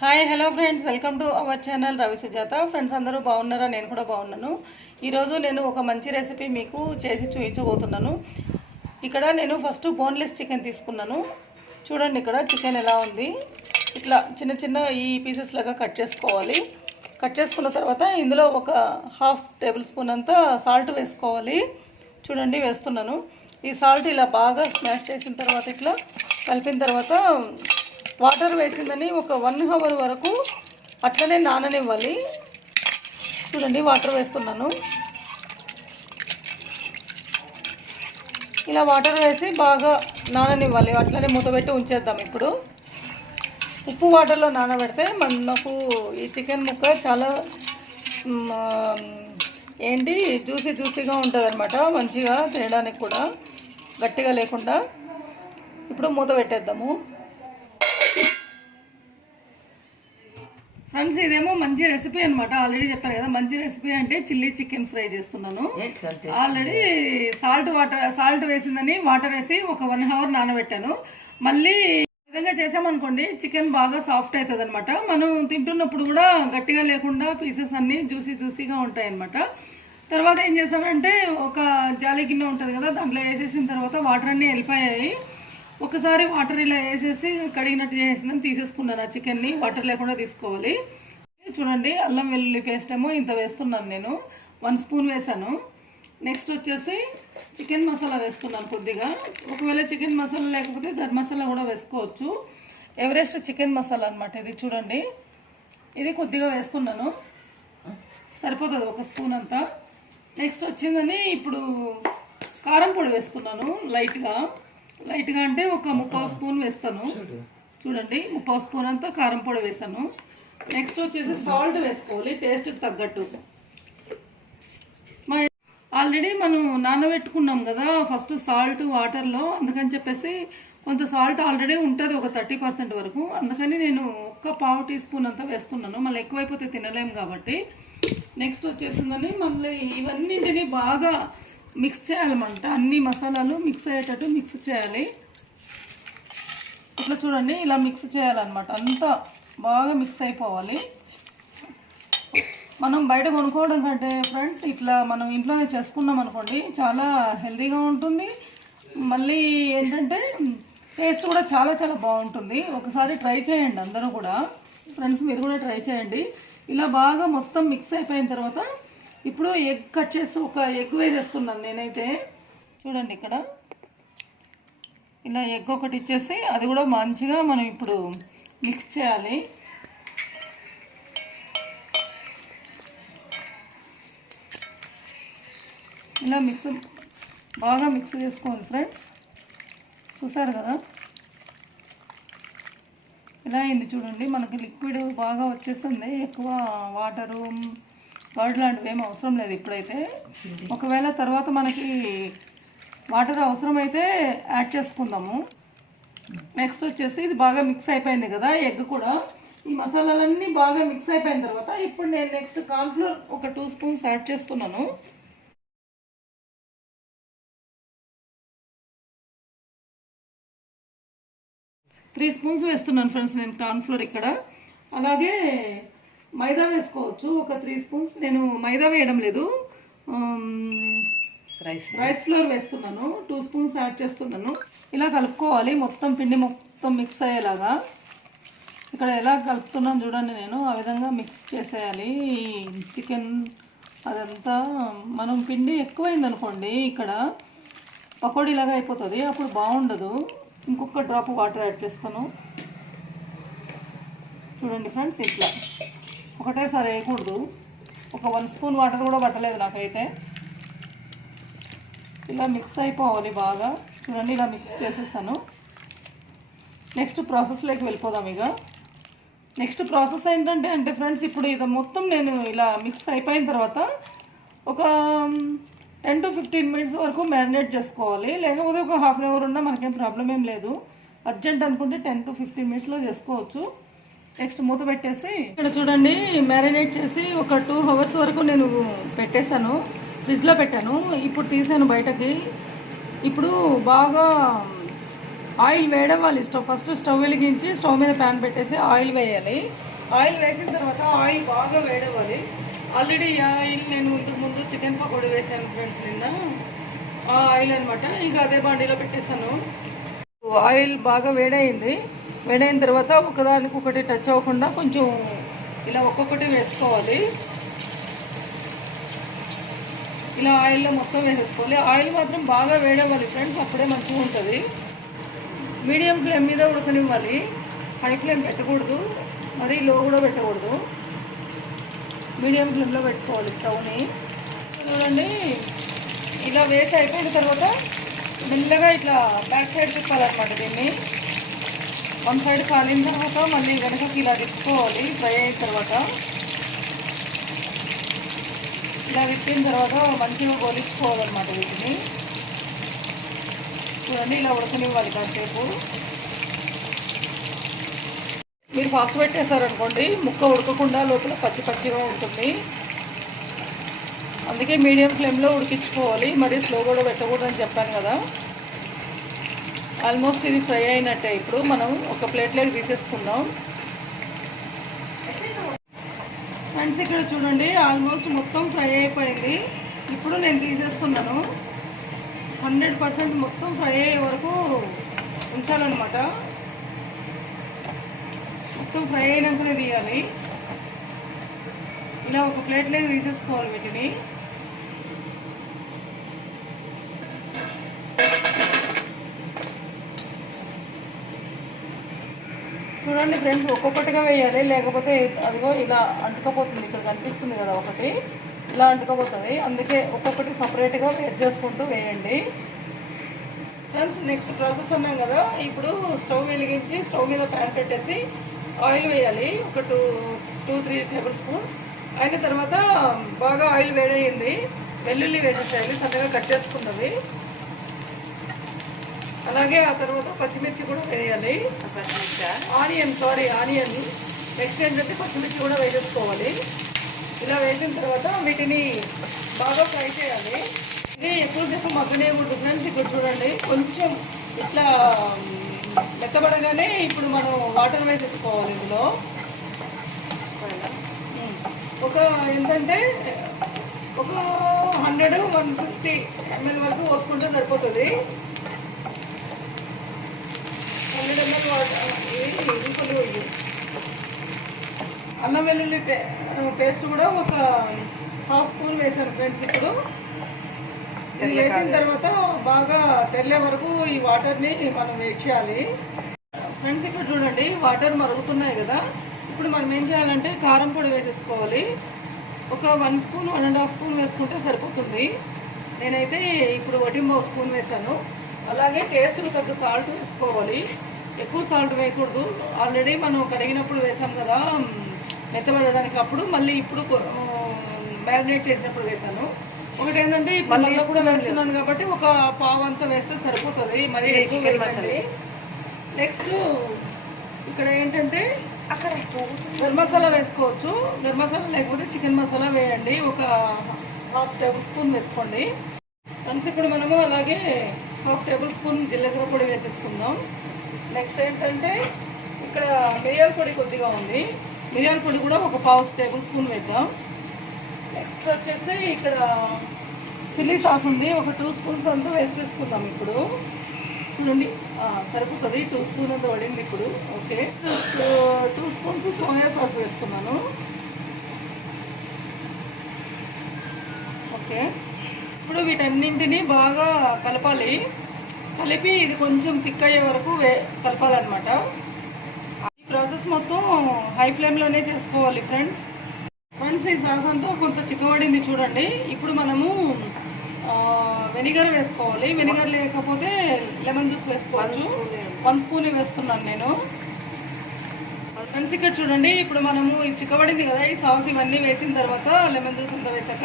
Hi hello friends, welcome to our channel Ravi Sujatha. Friends అందరూ బాగున్నారా? నేను కూడా బాగున్నాను. ఈరోజు నేను ఒక మంచి రెసిపీ మీకు చేసి చూపించబోతున్నాను. ఇక్కడ నేను ఫస్ట్ బోన్లెస్ చికెన్ తీసుకున్నాను. చూడండి ఇక్కడ చికెన్ ఎలా ఉంది. ఇట్లా చిన్న చిన్న ఈ పీసెస్ లాగా కట్ చేసుకోవాలి. కట్ చేసుకున్న తర్వాత ఇందులో ఒక హాఫ్ టేబుల్ స్పూన్ అంతా సాల్ట్ వేసుకోవాలి. చూడండి వేస్తున్నాను. ఈ సాల్ట్ ఇలా బాగా స్మాష్ చేసిన తర్వాత ఇట్లా కలిపిన తర్వాత వాటర్ వేసిందని ఒక 1 అవర్ వరకు అట్లనే నాననివ్వాలి. చూడండి వాటర్ వేస్తున్నాను. ఇలా వాటర్ వేసి బాగా నాననివ్వాలి. అట్లనే మూతపెట్టి ఉంచేద్దాం. ఇప్పుడు ఉప్పు వాటర్లో నానబెడితే మనకు ఈ చికెన్ ముక్క చాలా జ్యూసీగా ఉంటుంది అనమాట. మంచిగా తినడానికి కూడా గట్టిగా లేకుండా. ఇప్పుడు మూత పెట్టేద్దాము. ఫ్రెండ్స్ ఇదేమో మంచి రెసిపీ అనమాట. ఆల్రెడీ చెప్పాను కదా, మంచి రెసిపీ అంటే చిల్లీ చికెన్ ఫ్రై చేస్తున్నాను. ఆల్రెడీ సాల్ట్ వేసిందని వాటర్ వేసి ఒక 1 అవర్ నానబెట్టాను. మళ్ళీ ఈ విధంగా చేసామనుకోండి చికెన్ బాగా సాఫ్ట్ అవుతుంది అనమాట. మనం తింటున్నప్పుడు కూడా గట్టిగా లేకుండా పీసెస్ అన్నీ జ్యూసీగా ఉంటాయి అనమాట. తర్వాత ఏం చేశానంటే ఒక జాలి గిన్నె ఉంటుంది కదా, దాంట్లో వేసేసిన తర్వాత వాటర్ అన్నీ వెళ్ళిపోయాయి. ఒకసారి వాటర్ ఇలా వేసేసి కడిగినట్టు చేసేసిందని తీసేసుకున్నాను. ఆ చికెన్ని వాటర్ లేకుండా తీసుకోవాలి. చూడండి అల్లం వెల్లుల్లి పేస్ట్ ఏమో ఇంత వేస్తున్నాను నేను. 1 స్పూన్ వేసాను. నెక్స్ట్ వచ్చేసి చికెన్ మసాలా వేస్తున్నాను కొద్దిగా. ఒకవేళ చికెన్ మసాలా లేకపోతే గరం మసాలా కూడా వేసుకోవచ్చు. ఎవరెస్ట్ చికెన్ మసాలా అనమాట ఇది. చూడండి ఇది కొద్దిగా వేస్తున్నాను, సరిపోతుంది 1 స్పూన్ అంతా. నెక్స్ట్ వచ్చిందని ఇప్పుడు కారం పొడి వేస్తున్నాను. లైట్గా అంటే ఒక 3/4 స్పూన్ వేస్తాను. చూడండి 3/4 స్పూన్ అంతా కారం పొడి వేసాను. నెక్స్ట్ వచ్చేసి సాల్ట్ వేసుకోవాలి టేస్ట్కి తగ్గట్టు. ఆల్రెడీ మనం నానబెట్టుకున్నాం కదా ఫస్ట్ సాల్ట్ వాటర్లో, అందుకని చెప్పేసి కొంత సాల్ట్ ఆల్రెడీ ఉంటుంది ఒక 30% వరకు. అందుకని నేను ఒక 1/2 టీ స్పూన్ అంతా వేస్తున్నాను. మళ్ళీ ఎక్కువైపోతే తినలేము కాబట్టి. నెక్స్ట్ వచ్చేసిందని మళ్ళీ ఇవన్నింటినీ బాగా మిక్స్ చేయాలన్నమాట. అన్ని మసాలాలు మిక్స్ అయ్యేటట్టు మిక్స్ చేయాలి. ఇట్లా చూడండి ఇలా మిక్స్ చేయాలన్నమాట. అంతా బాగా మిక్స్ అయిపోవాలి. మనం బయట కొనుక్కోవడం కంటే ఫ్రెండ్స్ ఇట్లా మనం ఇంట్లోనే చేసుకున్నాం అనుకోండి చాలా హెల్తీగా ఉంటుంది. మళ్ళీ ఏంటంటే టేస్ట్ కూడా చాలా బాగుంటుంది. ఒకసారి ట్రై చేయండి అందరూ కూడా. ఫ్రెండ్స్ మీరు కూడా ట్రై చేయండి. ఇలా బాగా మొత్తం మిక్స్ అయిపోయిన తర్వాత ఇప్పుడు ఎగ్ కట్ చేసి ఒక ఎగ్ వేసేస్తున్నాను నేనైతే. చూడండి ఇక్కడ ఇలా ఎగ్ ఒకటి ఇచ్చేసి అది కూడా మంచిగా మనం ఇప్పుడు మిక్స్ చేయాలి. ఇలా బాగా మిక్స్ చేసుకోండి ఫ్రెండ్స్. చూసారు కదా ఇలా అయింది. చూడండి మనకి లిక్విడ్ బాగా వచ్చేస్తుంది. ఎక్కువ వాటరు కర్డ్ లాంటివి ఏం అవసరం లేదు ఇప్పుడైతే. ఒకవేళ తర్వాత మనకి వాటర్ అవసరమైతే యాడ్ చేసుకుందాము. నెక్స్ట్ వచ్చేసి ఇది బాగా మిక్స్ అయిపోయింది కదా ఎగ్ కూడా. ఈ మసాలాలన్నీ బాగా మిక్స్ అయిపోయిన తర్వాత ఇప్పుడు నేను నెక్స్ట్ కార్న్ఫ్లోర్ ఒక 2 స్పూన్స్ యాడ్ చేస్తున్నాను. త్రీ స్పూన్స్ వేస్తున్నాను ఫ్రెండ్స్ నేను కార్న్ఫ్లోర్ ఇక్కడ. అలాగే మైదా వేసుకోవచ్చు ఒక 3 స్పూన్స్. నేను మైదా వేయడం లేదు, రైస్ ఫ్లోర్ వేస్తున్నాను. 2 స్పూన్స్ యాడ్ చేస్తున్నాను. ఇలా కలుపుకోవాలి మొత్తం పిండి మొత్తం మిక్స్ అయ్యేలాగా. ఇక్కడ ఎలా కలుపుతున్నాను చూడండి నేను. ఆ విధంగా మిక్స్ చేసేయాలి చికెన్ అదంతా. మనం పిండి ఎక్కువైంది అనుకోండి ఇక్కడ పకోడీలాగా అయిపోతుంది, అప్పుడు బాగుండదు. ఇంకొక డ్రాప్ వాటర్ యాడ్ చేస్తాను. చూడండి ఫ్రెండ్స్ ఇట్లా ఒకటేసారి వేయకూడదు. ఒక 1 స్పూన్ వాటర్ కూడా పట్టలేదు నాకైతే. ఇలా మిక్స్ అయిపోవాలి బాగా. చూడండి ఇలా మిక్స్ చేసేస్తాను. నెక్స్ట్ ప్రాసెస్లోకి వెళ్ళిపోదాం. ఇక నెక్స్ట్ ప్రాసెస్ ఏంటంటే ఫ్రెండ్స్ ఇప్పుడు ఇది మొత్తం నేను ఇలా మిక్స్ అయిపోయిన తర్వాత ఒక 10 to 15 మినిట్స్ వరకు మ్యారినేట్ చేసుకోవాలి. లేకపోతే ఒక హాఫ్ అన్ అవర్ ఉన్నా మనకేం ప్రాబ్లం ఏం లేదు. అర్జెంట్ అనుకుంటే 10 to 15 మినిట్స్లో చేసుకోవచ్చు. నెక్స్ట్ మూత పెట్టేసి ఇక్కడ చూడండి మ్యారినేట్ చేసి ఒక 2 అవర్స్ వరకు నేను పెట్టేశాను, ఫ్రిడ్జ్లో పెట్టాను. ఇప్పుడు తీసాను బయటకి. ఇప్పుడు బాగా ఆయిల్ వేయడం ఫస్ట్ స్టవ్ వెలిగించి స్టవ్ మీద ప్యాన్ పెట్టేసి ఆయిల్ వేయాలి. ఆయిల్ వేసిన తర్వాత ఆయిల్ బాగా వేడవ్వాలి. ఆల్రెడీ ఈ ఆయిల్ నేను ముందు చికెన్ పకోడీ వేసాను ఫ్రెండ్స్ నిన్న, ఆ ఆయిల్ అనమాట. ఇంకా అదే బండిలో పెట్టేసాను. ఆయిల్ బాగా వేడైంది. వేడైన తర్వాత ఒకదానికొకటి టచ్ అవ్వకుండా కొంచెం ఇలా ఒక్కొక్కటి వేసుకోవాలి. ఇలా ఆయిల్లో మొత్తం వేసేసుకోవాలి. ఆయిల్ మాత్రం బాగా వేడవ్వాలి ఫ్రెండ్స్, అప్పుడే మంచిగా ఉంటుంది. మీడియం ఫ్లేమ్ మీద ఉడకనివ్వాలి. హై ఫ్లేమ్ పెట్టకూడదు, మరీ లో కూడా పెట్టకూడదు. మీడియం ఫ్లేమ్లో పెట్టుకోవాలి స్టవ్ని. చూడండి, ఇలా వేసి అయిపోయిన తర్వాత మెల్లగా ఇట్లా బ్యాక్ సైడ్ తిప్పాలన్నమాట. దీన్ని వన్ సైడ్ కాలిన తర్వాత మళ్ళీ వెనకకి ఇలా తిప్పుకోవాలి. ఫ్రై అయిన తర్వాత ఇలా తిప్పిన తర్వాత మంచిగా గోలించుకోవాలన్నమాట. వీటిని చూడండి, ఇలా ఉడకనివ్వాలి కాసేపు. మీరు ఫాస్ట్ పెట్టేశారనుకోండి ముక్క ఉడకకుండా లోపల పచ్చి పచ్చిగా ఉంటుంది. అందుకే మీడియం ఫ్లేమ్లో ఉడికించుకోవాలి, మరీ స్లో కూడా పెట్టకూడదని చెప్పాను కదా. ఆల్మోస్ట్ ఇది ఫ్రై అయినట్టే. ఇప్పుడు మనం ఒక ప్లేట్లోకి తీసేసుకుందాం ఫ్రెండ్స్. ఇక్కడ చూడండి, ఆల్మోస్ట్ మొత్తం ఫ్రై అయిపోయింది. ఇప్పుడు నేను తీసేస్తున్నాను. 100% మొత్తం ఫ్రై అయ్యే వరకు ఉంచాలన్నమాట. మొత్తం ఫ్రై అయినాకనే తీయాలి. ఇలా ఒక ప్లేట్లోకి తీసేసుకోవాలి వీటిని. చూడండి ఫ్రెండ్స్, ఒక్కొక్కటిగా వేయాలి, లేకపోతే అదిగో ఇలా అంటుకపోతుంది. ఇక్కడ కనిపిస్తుంది కదా ఒకటి, ఇలా అంటుకపోతుంది. అందుకే ఒక్కొక్కటి సపరేట్గా వేట్ చేసుకుంటూ వేయండి ఫ్రెండ్స్. నెక్స్ట్ ప్రాసెస్ అన్నాం కదా, ఇప్పుడు స్టవ్ వెలిగించి స్టవ్ మీద ప్యాన్ పెట్టేసి ఆయిల్ వేయాలి. ఒక 2-3 టేబుల్ స్పూన్స్. అయిన తర్వాత బాగా ఆయిల్ వేడయింది. వెల్లుల్లి వేసేసేయాలి, చక్కగా కట్ చేసుకున్నది. అలాగే ఆ తర్వాత పచ్చిమిర్చి కూడా వేయాలి. ఆనియన్. నెక్స్ట్ ఏంటంటే పచ్చిమిర్చి కూడా వేసేసుకోవాలి. ఇలా వేసిన తర్వాత వీటిని బాగా ఫ్రై చేయాలి. ఇది ఎక్కువసేపు మగ్గనేయకూడదు ఫ్రెండ్స్. ఇక్కడ చూడండి, కొంచెం ఇట్లా మెత్తబడగానే ఇప్పుడు మనం వాటర్ వేసేసుకోవాలి. ఇందులో ఒక ఎంతంటే ఒక 100-150 ml వరకు పోసుకుంటే సరిపోతుంది. 100 ml వాటర్. అల్లం వెల్లుల్లి పేస్ట్ కూడా ఒక 1/2 స్పూన్ వేసాను ఫ్రెండ్స్. ఇప్పుడు ఇది వేసిన తర్వాత బాగా తెల్లే వరకు ఈ వాటర్ని మనం వేట్ చేయాలి ఫ్రెండ్స్. ఇక్కడ చూడండి, వాటర్ మరుగుతున్నాయి కదా. ఇప్పుడు మనం ఏం చేయాలంటే కారం పొడి వేసేసుకోవాలి. ఒక 1 స్పూన్ 1.5 స్పూన్ వేసుకుంటే సరిపోతుంది. నేనైతే ఇప్పుడు 1 స్పూన్ వేసాను. అలాగే టేస్ట్కి తగ్గ సాల్ట్ వేసుకోవాలి. ఎక్కువ సాల్ట్ వేయకూడదు. ఆల్రెడీ మనం కడిగినప్పుడు వేసాం కదా మెత్తబడడానికి, అప్పుడు మళ్ళీ ఇప్పుడు మ్యారినేట్ చేసినప్పుడు వేసాను. ఒకటి ఏంటంటే ఇప్పుడు కూడా వేస్తున్నాను కాబట్టి ఒక పావు అంతా వేస్తే సరిపోతుంది, మరి ఎక్కువ వేయండి. నెక్స్ట్ ఇక్కడ ఏంటంటే అక్కడ గరం మసాలా వేసుకోవచ్చు. గరం మసాలా లేకపోతే చికెన్ మసాలా వేయండి. ఒక 1/2 టేబుల్ స్పూన్ వేసుకోండి ఫ్రెండ్స్. ఇప్పుడు మనము అలాగే 1/2 టేబుల్ స్పూన్ జీలకర్ర పొడి వేసేసుకుందాం. నెక్స్ట్ ఏంటంటే ఇక్కడ మిరియాల పొడి కొద్దిగా ఉంది. మిరియాల పొడి కూడా ఒక 1/2 టేబుల్ స్పూన్ వేద్దాం. నెక్స్ట్ వచ్చేసి ఇక్కడ చిల్లీ సాస్ ఉంది, ఒక 2 స్పూన్స్ అంతా వేసేసుకుందాం. ఇప్పుడు చూడండి, సరిపోతుంది. 2 స్పూన్ అంతా పడింది ఇప్పుడు. ఓకే, 2 స్పూన్స్ సోయా సాస్ వేస్తున్నాను. ఓకే, ఇప్పుడు వీటన్నింటినీ బాగా కలపాలి. కలిపి ఇది కొంచెం థిక్ అయ్యే వరకు కలపాలన్నమాట. ఈ ప్రాసెస్ మొత్తం హై ఫ్లేమ్లోనే చేసుకోవాలి ఫ్రెండ్స్. ఈ సాస్ అంతా కొంత చిక్కబడింది చూడండి. ఇప్పుడు మనము వెనిగర్ వేసుకోవాలి. వెనిగర్ లేకపోతే లెమన్ జ్యూస్ వేసుకోవచ్చు. 1 స్పూన్ వేస్తున్నాను నేను ఫ్రెండ్స్. ఇక్కడ చూడండి, ఇప్పుడు మనము ఇది చిక్కబడింది కదా, ఈ సాస్ ఇవన్నీ వేసిన తర్వాత లెమన్ జ్యూస్ అంతా వేసాక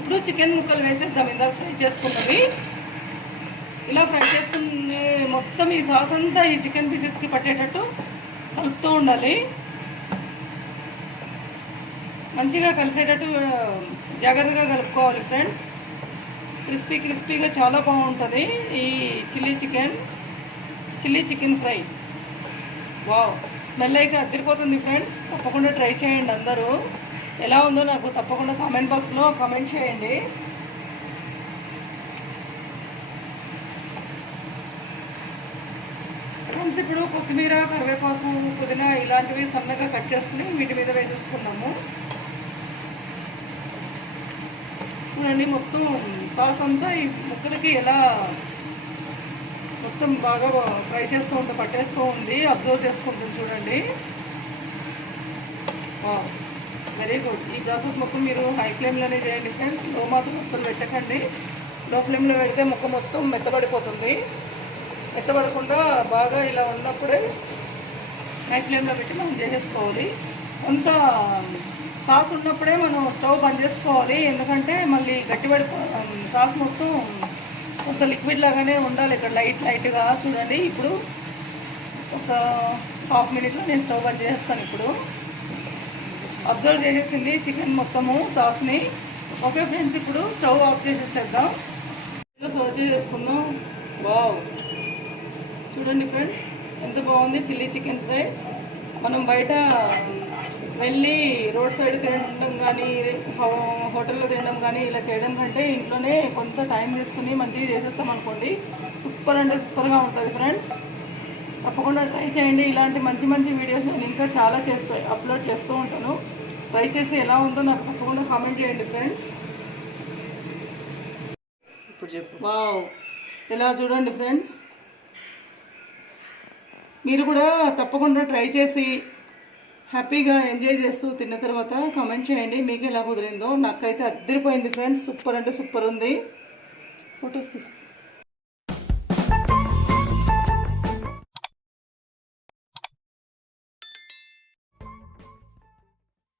ఇప్పుడు చికెన్ ముక్కలు వేసేద్దాం. ఇందాక ఫ్రై చేసుకున్నవి ఇలా ఫ్రై చేసుకునే మొత్తం ఈ సాస్ అంతా ఈ చికెన్ పీసెస్కి పట్టేటట్టు కలుపుతూ ఉండాలి. మంచిగా కలిసేటట్టు జాగ్రత్తగా కలుపుకోవాలి ఫ్రెండ్స్. క్రిస్పీగా చాలా బాగుంటుంది ఈ chilli chicken. Chilli chicken fry. Wow, smell అయితే అదిరిపోతుంది ఫ్రెండ్స్. తప్పకుండా ట్రై చేయండి అందరూ. ఎలా ఉందో నాకు తప్పకుండా కామెంట్ బాక్స్లో కామెంట్ చేయండి. ఫ్రెండ్స్, ఇప్పుడు కొత్తిమీర, కరివేపాకు, పుదీనా ఇలాంటివి సన్నగా కట్ చేసుకుని వీటి మీద వేసేసుకున్నాము. చూడండి, మొత్తం సాస్ అంతా ఈ ముక్కలకి ఎలా మొత్తం బాగా ఫ్రై చేస్తూ ఉంటే పట్టేస్తూ ఉంది, అబ్జర్వ్ చేసుకుంటుంది చూడండి. Very good. ఈ ప్రాసెస్ మొత్తం మీరు హై ఫ్లేమ్లోనే చేయండి ఫ్రెండ్స్. లో మాత్రం అస్సలు పెట్టకండి. లో ఫ్లేమ్లో పెడితే ముక్క మొత్తం మెత్తబడిపోతుంది. మెత్తబడకుండా బాగా ఇలా ఉన్నప్పుడే హై ఫ్లేమ్లో పెట్టి మనం చేసేసుకోవాలి. కొంత సాస్ ఉన్నప్పుడే మనం స్టవ్ బంద్ చేసుకోవాలి, ఎందుకంటే మళ్ళీ సాస్ మొత్తం కొంత లిక్విడ్ లాగానే ఉండాలి ఇక్కడ, లైట్గా. చూడండి, ఇప్పుడు ఒక హాఫ్ మినిట్లో నేను స్టవ్ బంద్ చేస్తాను. ఇప్పుడు అబ్జర్వ్ చేసేసింది చికెన్ మొత్తము సాస్ని. ఓకే ఫ్రెండ్స్, ఇప్పుడు స్టవ్ ఆఫ్ చేసేసేద్దాం. సర్వ్ చేసేసుకుందాం. వావ్, చూడండి ఫ్రెండ్స్, ఎంత బాగుంది చిల్లీ చికెన్ ఫ్రై. మనం బయట వెళ్ళి రోడ్ సైడ్ తినడం కానీ, హోటల్లో తినడం కానీ ఇలా చేయడం కంటే ఇంట్లోనే కొంత టైం తీసుకుని మంచిగా చేసేస్తాం అనుకోండి, సూపర్ అంటే సూపర్గా ఉంటుంది ఫ్రెండ్స్. తప్పకుండా ట్రై చేయండి. ఇలాంటి మంచి మంచి వీడియోస్ నేను ఇంకా చాలా అప్లోడ్ చేస్తూ ఉంటాను. ట్రై చేసి ఎలా ఉందో నాకు తప్పకుండా కామెంట్ చేయండి ఫ్రెండ్స్. ఇప్పుడు చెప్పు. వావ్, ఇలా చూడండి ఫ్రెండ్స్. మీరు కూడా తప్పకుండా ట్రై చేసి హ్యాపీగా ఎంజాయ్ చేస్తూ తిన్న తర్వాత కామెంట్ చేయండి మీకు ఎలా కుదిరిందో. నాకైతే అదిరిపోయింది ఫ్రెండ్స్, సూపర్ అంటే సూపర్ ఉంది. ఫొటోస్ తీసుకో.